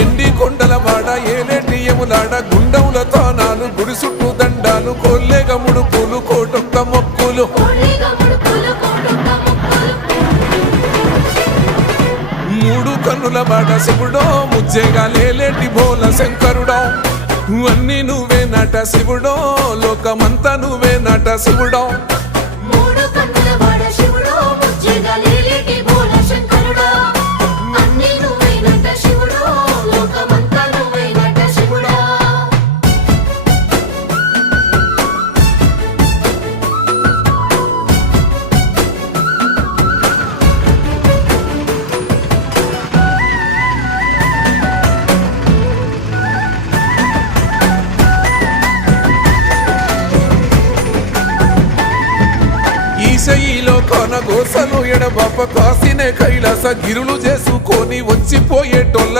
ఎండి కొండల వాడ ఏలేటి యములాడ గుండముల తానాలు గుడి చుట్టూ దండాలు కోల్లేగ ముడుపులు కోటొక్క మొక్కులు మూడు కన్నుల వాడ శివుడో ముజ్జేగా లేలేటి బోల శంకరుడో అన్ని నువ్వే నట శివుడో లోకమంతా నువ్వే నట శివుడో ఈశయిలో కొన గోసలు ఎడబాప కాసినే కైలాస గిరులు చేసుకొని వచ్చిపోయేటోళ్ళ